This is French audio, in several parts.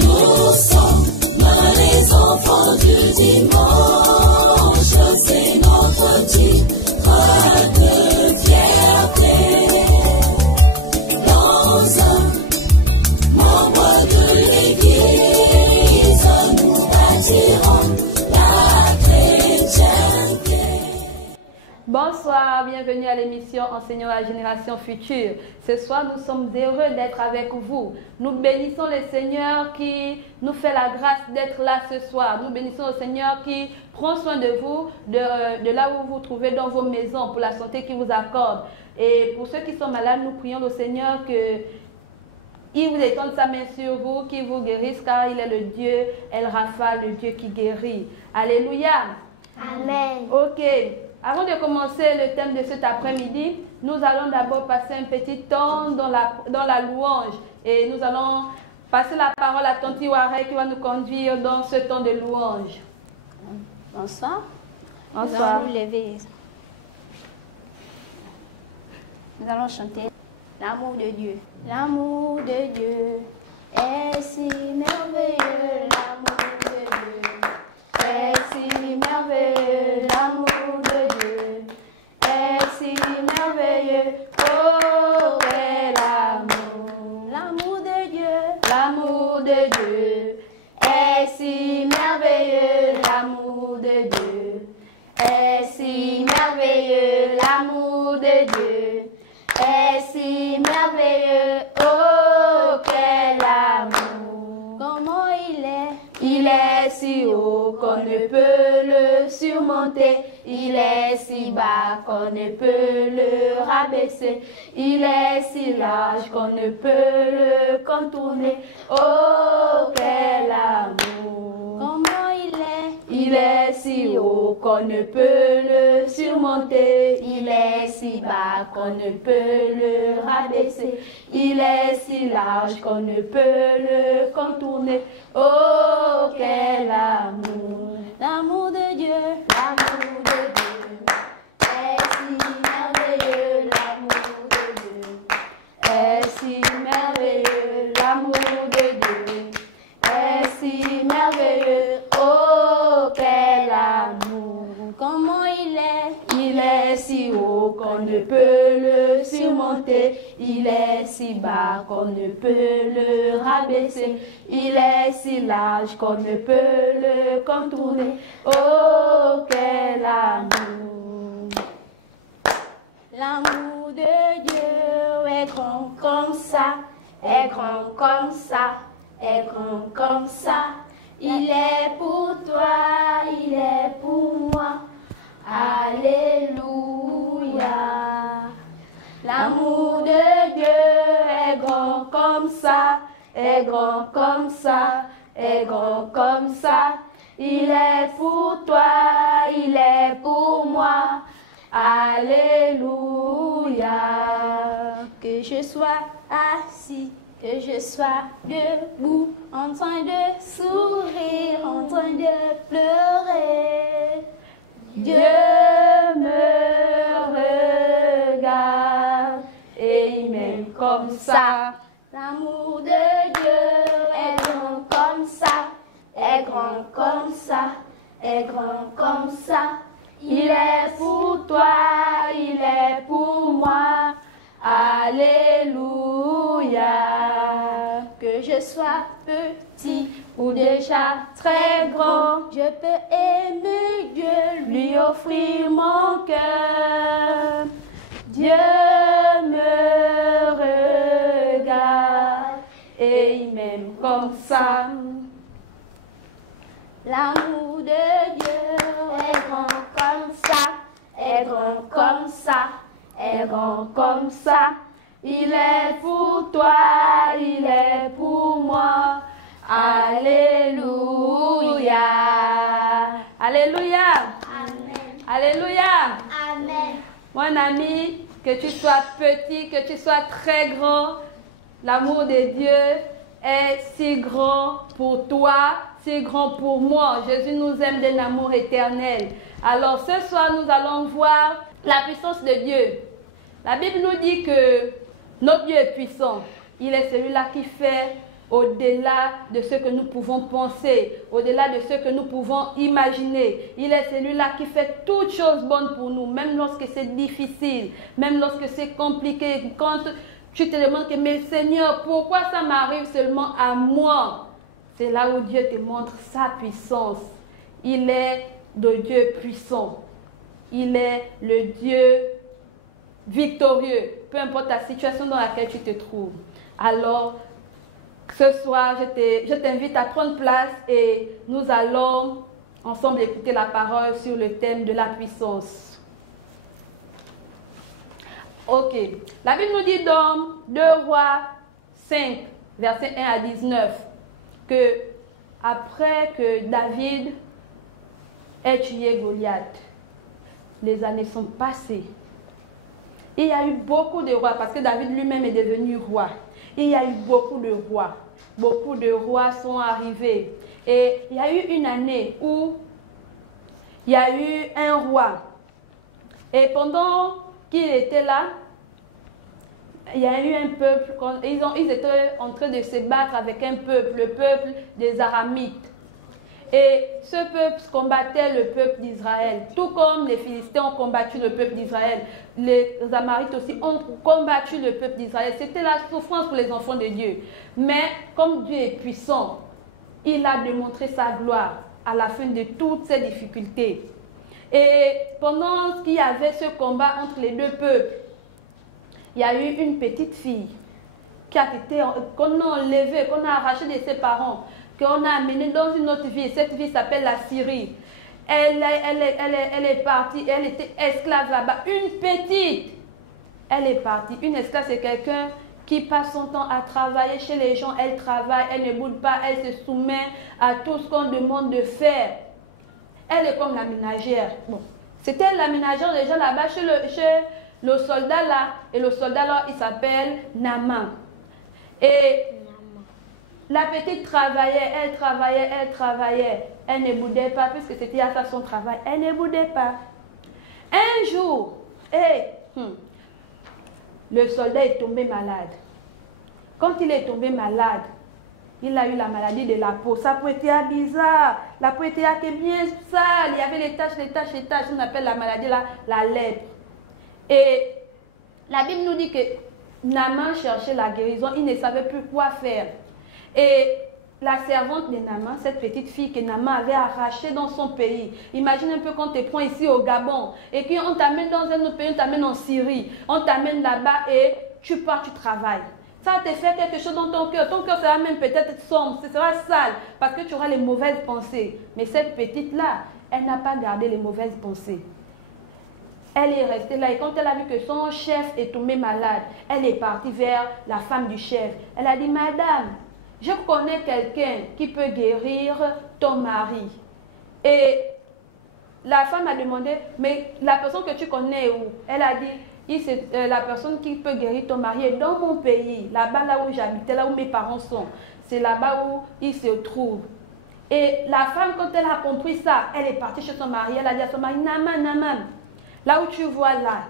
Nous sommes les enfants du dimanche, c'est notre titre de fierté. Dans un membre de l'Église, nous bâtirons la chrétienté. Bonsoir, bienvenue à l'émission Enseignant la génération future. Ce soir, nous sommes heureux d'être avec vous. Nous bénissons le Seigneur qui nous fait la grâce d'être là ce soir. Nous bénissons le Seigneur qui prend soin de vous, de là où vous vous trouvez dans vos maisons, pour la santé qu'il vous accorde. Et pour ceux qui sont malades, nous prions le Seigneur qu'il vous étende sa main sur vous, qu'il vous guérisse, car il est le Dieu El Rapha, le Dieu qui guérit. Alléluia. Amen. Ok. Avant de commencer le thème de cet après-midi, nous allons d'abord passer un petit temps dans la louange. Et nous allons passer la parole à Tanti Waré qui va nous conduire dans ce temps de louange. Bonsoir. Bonsoir. Nous allons nous lever. Nous allons chanter l'amour de Dieu. L'amour de Dieu est si merveilleux. L'amour de Dieu est si merveilleux. L'amour de Dieu est si merveilleux. Oh, quel amour. L'amour de Dieu. L'amour de Dieu est si merveilleux. L'amour de Dieu est si merveilleux. L'amour de Dieu est si merveilleux. Oh, quel amour. Comment il est. Il est si haut qu'on ne peut le surmonter. Il est si bas qu'on ne peut le rabaisser. Il est si large qu'on ne peut le contourner. Oh, quel amour. Comment il est. Il est si haut qu'on ne peut le surmonter. Il est si bas qu'on ne peut le rabaisser. Il est si large qu'on ne peut le contourner. Oh, quel amour. L'amour de Dieu. L'amour de Dieu est si merveilleux. L'amour de Dieu est si merveilleux. L'amour de Dieu est si merveilleux. Oh, quel amour. Comment il est. Il est si haut qu'on ne peut le surmonter. Il est si bas qu'on ne peut le rabaisser. Il est si large qu'on ne peut le contourner. Oh, quel amour. L'amour de Dieu est grand comme ça, est grand comme ça, est grand comme ça. Il est pour toi, il est pour moi. Alléluia. L'amour de Dieu est grand comme ça, est grand comme ça, est grand comme ça. Il est pour toi, il est pour moi. Alléluia. Que je sois assis, que je sois debout, en train de sourire, en train de pleurer. Dieu me regarde et il m'aime comme ça. L'amour de Dieu est grand comme ça, est grand comme ça, est grand comme ça. Il est pour toi, il est pour moi. Alléluia. Que je sois petit ou déjà très grand, je peux aimer Dieu, lui offrir mon cœur. Dieu me regarde et il m'aime comme ça. L'amour de Dieu est grand comme ça, est grand comme ça, est grand comme ça. Il est pour toi, il est pour moi. Alléluia. Alléluia. Amen. Alléluia. Amen. Mon ami, que tu sois petit, que tu sois très grand, l'amour de Dieu est si grand pour toi, si grand pour moi. Jésus nous aime d'un amour éternel. Alors ce soir, nous allons voir la puissance de Dieu. La Bible nous dit que Notre Dieu est puissant. Il est celui-là qui fait au-delà de ce que nous pouvons penser, au-delà de ce que nous pouvons imaginer. Il est celui-là qui fait toutes choses bonnes pour nous, même lorsque c'est difficile, même lorsque c'est compliqué. Quand tu te demandes que, mais Seigneur, pourquoi ça m'arrive seulement à moi? C'est là où Dieu te montre sa puissance. Il est le Dieu puissant. Il est le Dieu victorieux, peu importe la situation dans laquelle tu te trouves. Alors, ce soir, je t'invite à prendre place et nous allons ensemble écouter la parole sur le thème de la puissance. Ok. La Bible nous dit dans 2 Rois 5, versets 1 à 19, que après que David ait tué Goliath, les années sont passées. Il y a eu beaucoup de rois, parce que David lui-même est devenu roi. Il y a eu beaucoup de rois. Beaucoup de rois sont arrivés. Et il y a eu une année où il y a eu un roi. Et pendant qu'il était là, il y a eu un peuple, ils étaient en train de se battre avec un peuple, le peuple des Aramites. Et ce peuple combattait le peuple d'Israël. Tout comme les Philistins ont combattu le peuple d'Israël, les Amorites aussi ont combattu le peuple d'Israël. C'était la souffrance pour les enfants de Dieu. Mais comme Dieu est puissant, il a démontré sa gloire à la fin de toutes ces difficultés. Et pendant qu'il y avait ce combat entre les deux peuples, il y a eu une petite fille qu'on a enlevée, qu'on a arrachée de ses parents, qu'on a amenée dans une autre ville. Cette ville s'appelle la Syrie. Elle est partie, elle était esclave là-bas. Une petite, elle est partie. Une esclave, c'est quelqu'un qui passe son temps à travailler chez les gens. Elle travaille, elle ne bouge pas, elle se soumet à tout ce qu'on demande de faire. Elle est comme la ménagère. Bon, c'était la ménagère déjà là-bas chez le soldat là. Et le soldat là, il s'appelle Naaman. Et la petite travaillait, elle travaillait, elle travaillait. Elle ne boudait pas, puisque c'était à ça son travail. Elle ne boudait pas. Un jour, le soldat est tombé malade. Quand il est tombé malade, il a eu la maladie de la peau. Sa peau était bizarre. La peau était bien sale. Il y avait les taches. On appelle la maladie la lèpre. Et la Bible nous dit que Naaman cherchait la guérison. Il ne savait plus quoi faire. Et la servante de Naaman, cette petite fille que Naaman avait arrachée dans son pays. Imagine un peu quand tu te prends ici au Gabon et qu'on t'amène dans un autre pays, on t'amène en Syrie, on t'amène là-bas et tu pars, tu travailles. Ça te fait quelque chose dans ton cœur. Ton cœur sera même peut-être sombre, ce sera sale parce que tu auras les mauvaises pensées. Mais cette petite-là, elle n'a pas gardé les mauvaises pensées. Elle est restée là et quand elle a vu que son chef est tombé malade, elle est partie vers la femme du chef. Elle a dit, madame, je connais quelqu'un qui peut guérir ton mari. Et la femme a demandé, mais la personne que tu connais est où? Elle a dit, la personne qui peut guérir ton mari est dans mon pays, là-bas là où j'habitais, là où mes parents sont. C'est là-bas où il se trouve. Et la femme, quand elle a compris ça, elle est partie chez son mari. Elle a dit à son mari, Naaman, là où tu vois là,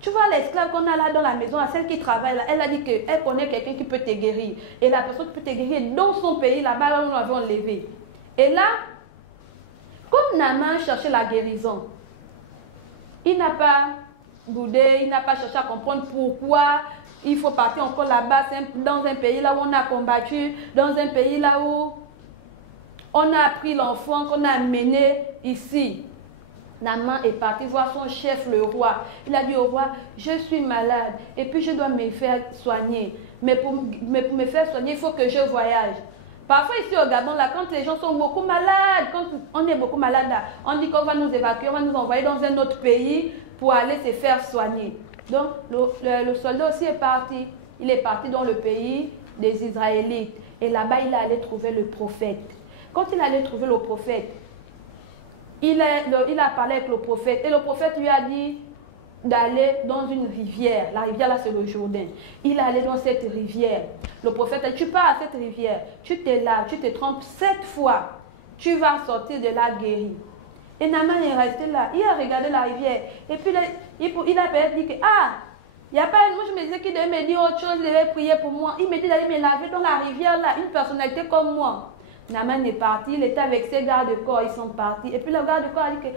tu vois l'esclave qu'on a là dans la maison, celle qui travaille là, elle a dit qu'elle connaît quelqu'un qui peut te guérir. Et la personne qui peut te guérir est dans son pays, là-bas là où nous l'avons enlevé. Et là, comme Naaman cherchait la guérison, il n'a pas boudé, il n'a pas cherché à comprendre pourquoi il faut partir encore là-bas, dans un pays là où on a combattu, dans un pays là où on a pris l'enfant qu'on a amené ici. Naaman est parti voir son chef, le roi. Il a dit au roi, je suis malade et puis je dois me faire soigner. Mais pour me faire soigner, il faut que je voyage. Parfois ici au Gabon, là, quand les gens sont beaucoup malades, quand on est beaucoup malade là, on dit qu'on va nous évacuer, on va nous envoyer dans un autre pays pour aller se faire soigner. Donc le soldat aussi est parti. Il est parti dans le pays des Israélites. Et là-bas, il est allé trouver le prophète. Quand il allait trouver le prophète, il a parlé avec le prophète. Et le prophète lui a dit d'aller dans une rivière. La rivière là, c'est le Jourdain. Il est allé dans cette rivière. Le prophète a dit, tu pars à cette rivière, tu te laves, tu te trompes 7 fois. Tu vas sortir de là guéri. Et Naaman est resté là. Il a regardé la rivière. Et puis il a peut-être dit que, Il y a pas, moi je me disais qu'il devait me dire autre chose, il devait prier pour moi. Il me dit d'aller me laver dans la rivière là, une personnalité comme moi. Naaman est parti, il était avec ses gardes-corps, ils sont partis. Et puis le garde-corps a dit que,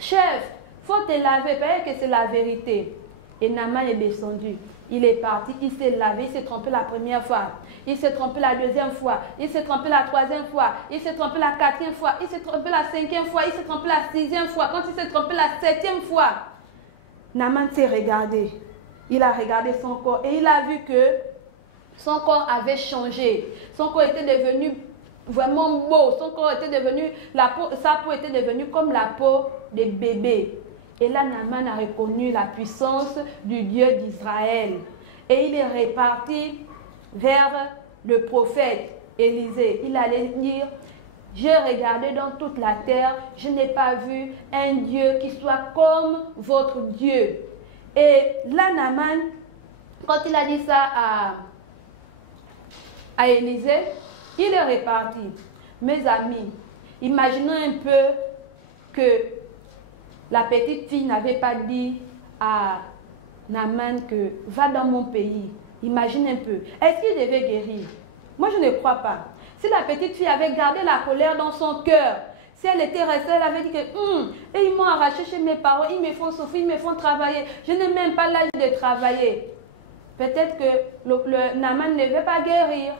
chef, faut te laver, parce que c'est la vérité. Et Naaman est descendu. Il est parti, il s'est lavé, il s'est trompé la première fois. Il s'est trompé la deuxième fois. Il s'est trompé la troisième fois. Il s'est trompé la quatrième fois. Il s'est trompé la cinquième fois. Il s'est trompé la sixième fois. Quand il s'est trompé la septième fois, Naaman s'est regardé. Il a regardé son corps et il a vu que son corps avait changé. Son corps était devenu vraiment beau. Son corps était devenu, sa peau était devenue comme la peau des bébés. Et là, Naaman a reconnu la puissance du Dieu d'Israël. Et il est reparti vers le prophète Élisée. Il allait dire, j'ai regardé dans toute la terre, je n'ai pas vu un Dieu qui soit comme votre Dieu. Et là, Naaman, quand il a dit ça à Élisée, il est reparti. Mes amis, imaginons un peu que la petite fille n'avait pas dit à Naaman que va dans mon pays. Imagine un peu. Est-ce qu'il devait guérir? Moi, je ne crois pas. Si la petite fille avait gardé la colère dans son cœur, si elle était restée, elle avait dit que et ils m'ont arraché chez mes parents, ils me font souffrir, ils me font travailler. Je n'ai même pas l'âge de travailler. Peut-être que le Naaman ne veut pas guérir.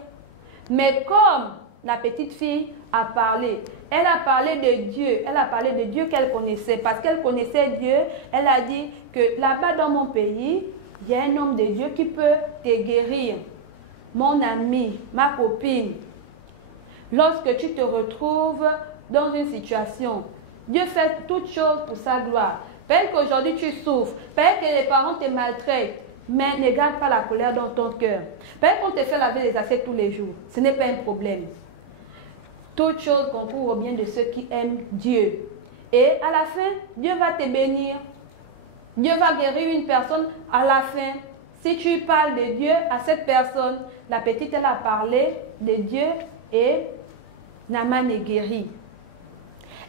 Mais comme la petite fille a parlé, elle a parlé de Dieu, elle a parlé de Dieu qu'elle connaissait. Parce qu'elle connaissait Dieu, elle a dit que là-bas dans mon pays, il y a un homme de Dieu qui peut te guérir. Mon ami, ma copine, lorsque tu te retrouves dans une situation, Dieu fait toutes choses pour sa gloire. Peut-être qu'aujourd'hui tu souffres, peut-être que les parents te maltraitent, mais ne garde pas la colère dans ton cœur. Peut-être qu'on te fait laver les assiettes tous les jours, ce n'est pas un problème. Toutes choses concourent au bien de ceux qui aiment Dieu. Et à la fin, Dieu va te bénir. Dieu va guérir une personne à la fin. Si tu parles de Dieu à cette personne, la petite, elle a parlé de Dieu et Naaman est guéri.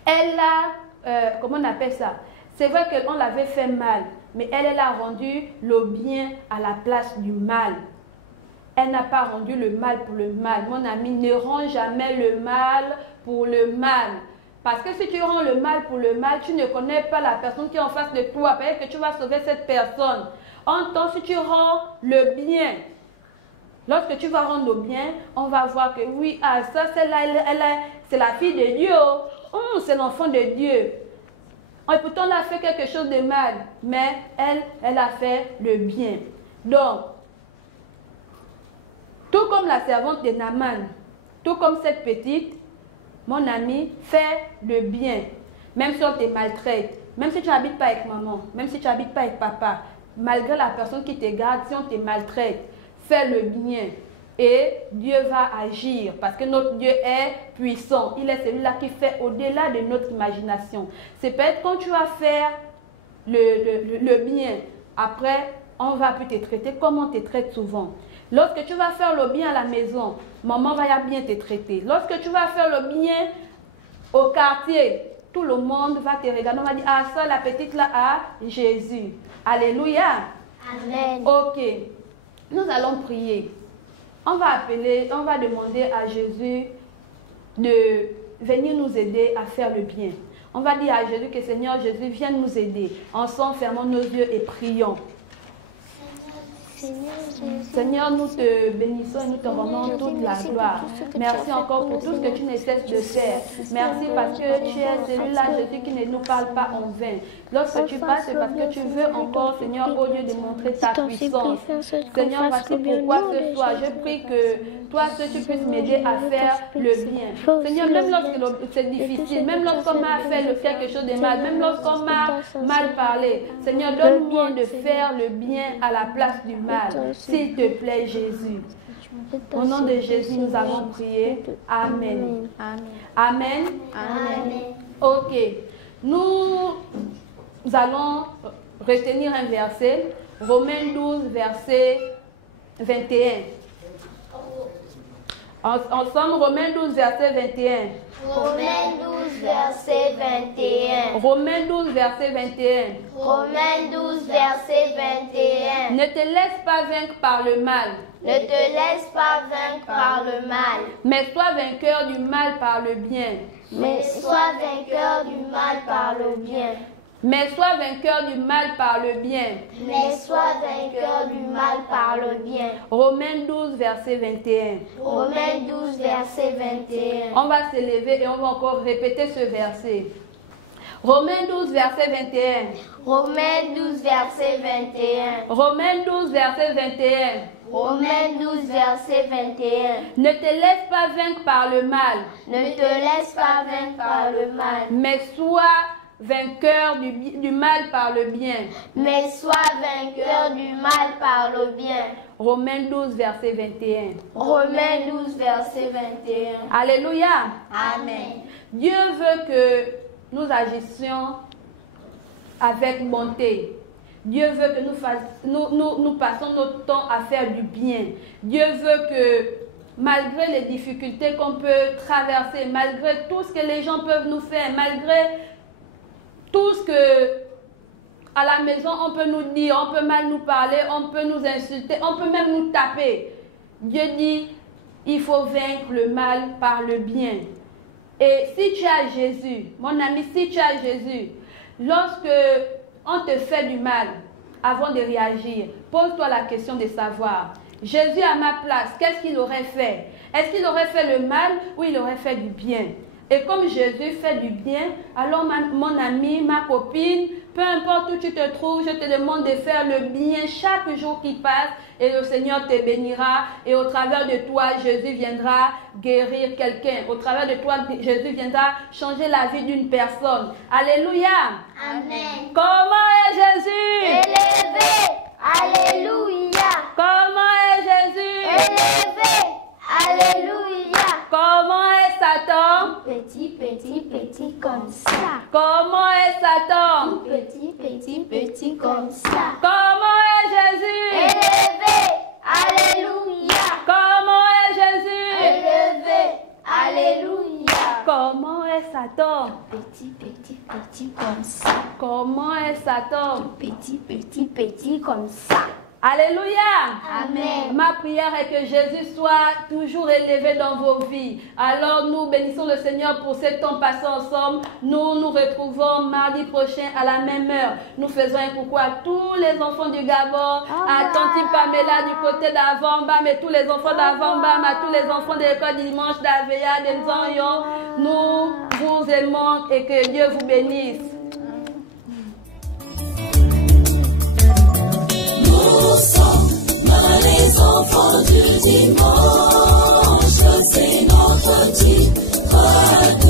Elle a, comment on appelle ça? C'est vrai qu'on l'avait fait mal, mais elle a rendu le bien à la place du mal. Elle n'a pas rendu le mal pour le mal. Mon ami, ne rends jamais le mal pour le mal. Parce que si tu rends le mal pour le mal, tu ne connais pas la personne qui est en face de toi. Peut-être que tu vas sauver cette personne. En temps, si tu rends le bien, lorsque tu vas rendre le bien, on va voir que oui, ah, ça, c'est la fille de Dieu. Oh, c'est l'enfant de Dieu. Et pourtant, elle a fait quelque chose de mal. Mais elle a fait le bien. Donc, tout comme la servante de Naaman, tout comme cette petite, mon ami, fais le bien. Même si on te maltraite, même si tu n'habites pas avec maman, même si tu n'habites pas avec papa, malgré la personne qui te garde, si on te maltraite, fais le bien. Et Dieu va agir parce que notre Dieu est puissant. Il est celui-là qui fait au-delà de notre imagination. C'est peut-être quand tu vas faire le bien, après, on va plus te traiter comme on te traite souvent. Lorsque tu vas faire le bien à la maison, maman va bien te traiter. Lorsque tu vas faire le bien au quartier, tout le monde va te regarder. On va dire, ah ça, la petite là a Jésus. Alléluia. Amen. Ok. Nous allons prier. On va demander à Jésus de venir nous aider à faire le bien. On va dire à Jésus que Seigneur Jésus vienne nous aider. Ensemble, fermons nos yeux et prions. Seigneur, nous te bénissons et nous te rendons toute la gloire. Merci encore pour tout ce que tu ne cesses de faire. Merci parce que tu es celui-là, Jésus, qui ne nous parle pas en vain. Lorsque tu passes, c'est parce que tu veux encore, Seigneur, au lieu de montrer ta puissance. Seigneur, voici pourquoi ce soir, je prie que toi, tu puisses m'aider à faire le bien. Seigneur, même lorsque c'est difficile, même lorsqu'on m'a fait quelque chose de mal, même lorsqu'on m'a mal parlé, Seigneur, donne-moi de faire le bien à la place du mal. S'il te plaît, Jésus. Au nom de Jésus, nous avons prié. Amen. Amen. Amen. Ok. Nous allons retenir un verset. Romains 12, verset 21. Ensemble, Romains 12, verset 21. Romains 12, verset 21. Romains 12, verset 21. Romains 12, verset 21. Ne te laisse pas vaincre par le mal, Ne te laisse pas vaincre par le mal, mais sois vainqueur du mal par le bien. mais sois vainqueur du mal par le bien. Mais sois vainqueur du mal par le bien. Mais sois vainqueur du mal par le bien. Romains 12, verset 21. Romains 12, verset 21. On va se lever et on va encore répéter ce verset. Romains 12, verset 21. Romains 12, verset 21. Romains 12, verset 21. Romains 12, verset 21. Ne te laisse pas vaincre par le mal, Ne te laisse pas vaincre par le mal, mais sois vainqueur du mal par le bien. mais sois vainqueur du mal par le bien. Romains 12, verset 21. Romains 12, verset 21. Alléluia. Amen. Dieu veut que nous agissions avec bonté. Dieu veut que nous passions notre temps à faire du bien. Dieu veut que malgré les difficultés qu'on peut traverser, malgré tout ce que les gens peuvent nous faire, malgré tout ce que à la maison on peut nous dire, on peut mal nous parler, on peut nous insulter, on peut même nous taper. Dieu dit, il faut vaincre le mal par le bien. Et si tu as Jésus, mon ami, si tu as Jésus, lorsque on te fait du mal, avant de réagir, pose-toi la question de savoir, Jésus à ma place, qu'est-ce qu'il aurait fait? Est-ce qu'il aurait fait le mal ou il aurait fait du bien? Et comme Jésus fait du bien, alors mon ami, ma copine, peu importe où tu te trouves, je te demande de faire le bien chaque jour qui passe et le Seigneur te bénira et au travers de toi, Jésus viendra guérir quelqu'un. Au travers de toi, Jésus viendra changer la vie d'une personne. Alléluia. Amen. Comment est Jésus? Élevé. Alléluia. Comment est Jésus? Élevé. Alléluia. Comment est Satan? Petit, petit, petit comme ça. Comment est Satan? Petit, petit, petit comme ça. Comment est Jésus? Élevé. Alléluia. Comment est Jésus? Élevé. Alléluia. Comment est Satan? Petit, petit, petit comme ça. Comment est Satan? Petit, petit, petit comme ça. Alléluia. Amen. Ma prière est que Jésus soit toujours élevé dans vos vies. Alors nous bénissons le Seigneur pour ce temps passé ensemble. Nous nous retrouvons mardi prochain à la même heure. Nous faisons un coucou à tous les enfants du Gabon, à Tanti Pamela du côté d'Avambam et tous les enfants d'Avambam, à tous les enfants de l'école dimanche d'Avea, de Nzanyon. Nous vous aimons et que Dieu vous bénisse. Nous sommes les enfants du dimanche, c'est notre titre.